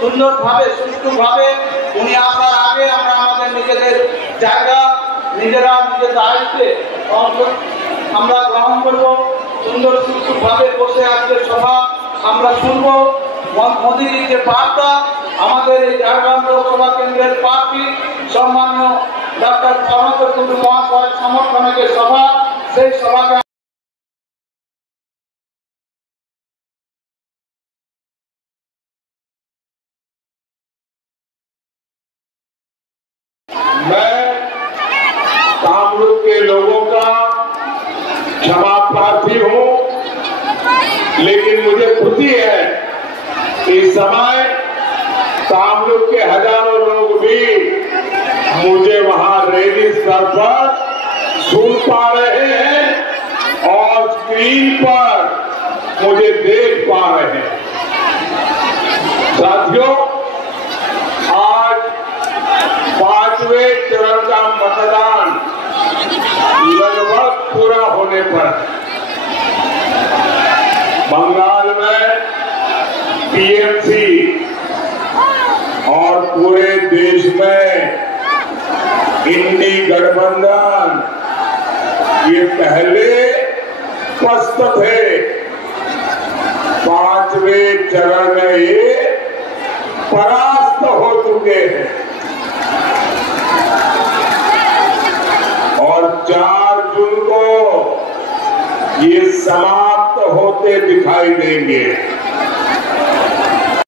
সুন্দরভাবে সুষ্ঠুভাবে উনি আসার আগে আমরা আমাদের নিজেদের জায়গা নিজেরা নিজের দায়িত্বে আমরা গ্রহণ করব। সুন্দর সুষ্ঠুভাবে বসে আজকের সভা আমরা শুনব। মোদীর যে বার্তা আমাদের এই ঝাড়গ্রাম লোকসভা কেন্দ্রের প্রার্থী সম্মানীয় ডক্টর প্রণব টুডু মহাশয়ের সমর্থনে যে সভা, সেই সভাকে मैं कामरूप के लोगों का क्षमा प्रार्थी हूं, लेकिन मुझे खुशी है कि इस समय कामरूप के हजारों लोग भी मुझे वहां रैली स्थल पर सुन पा रहे हैं और स्क्रीन पर मुझे देख पा रहे हैं। साथियों, आज 5वें चरण का मतदान लगभग पूरा होने पर बंगाल में टीएमसी और पूरे देश में इंडी गठबंधन ये पहले स्पष्ट थे। 5वें चरण में ये परास्त हो चुके हैं और 4 जून को ये समाप्त होते दिखाई देंगे।